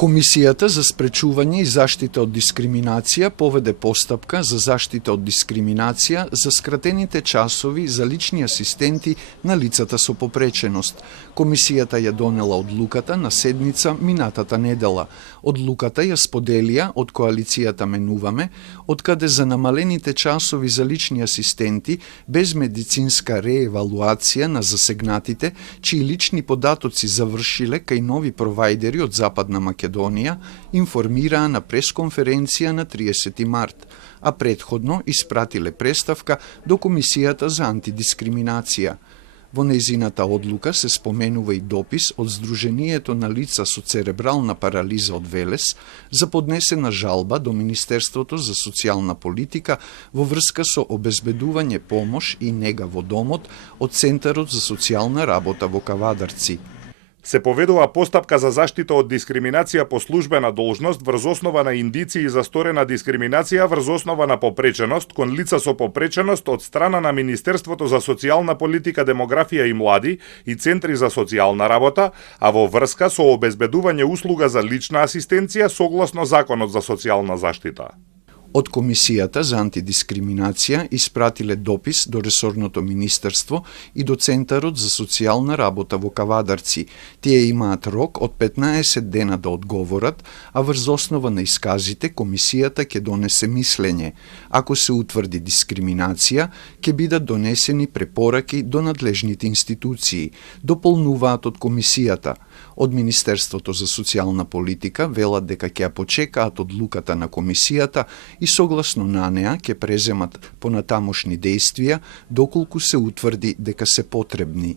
Комисијата за спречување и заштита од дискриминација поведе постапка за заштита од дискриминација за скратените часови за лични асистенти на лицата со попреченост. Комисијата ја донела одлуката на седница минатата недела. Одлуката ја споделија од коалицијата Менуваме, откаде за намалените часови за лични асистенти без медицинска реевалуација на засегнатите, чии лични податоци завршиле кај нови провајдери од Западна Македонија, информираа на пресконференција на 30 март, а претходно испратиле преставка до Комисијата за антидискриминација. Во нејзината одлука се споменува и допис од Сдруженијето на лица со церебрална парализа од Велес за поднесена жалба до Министерството за социјална политика во врска со обезбедување помош и нега во домот од Центарот за социјална работа во Кавадарци. Се поведува постапка за заштита од дискриминација по службена должност врз основа на индиции за сторена дискриминација врз основа на попреченост кон лица со попреченост од страна на Министерството за социјална политика, демографија и млади и Центри за социјална работа, а во врска со обезбедување услуга за лична асистенција согласно Законот за социјална заштита. Од Комисијата за антидискриминација испратиле допис до ресорното министерство и до Центарот за социјална работа во Кавадарци. Тие имаат рок од 15 дена да одговорат, а врз основа на исказите Комисијата ќе донесе мислење. Ако се утврди дискриминација, ќе бидат донесени препораки до надлежните институции, дополнуваат од Комисијата. Од Министерството за социјална политика велат дека ќе ја почекаат одлуката на Комисијата и согласно на неа ќе преземат понатамошни дејствија доколку се утврди дека се потребни.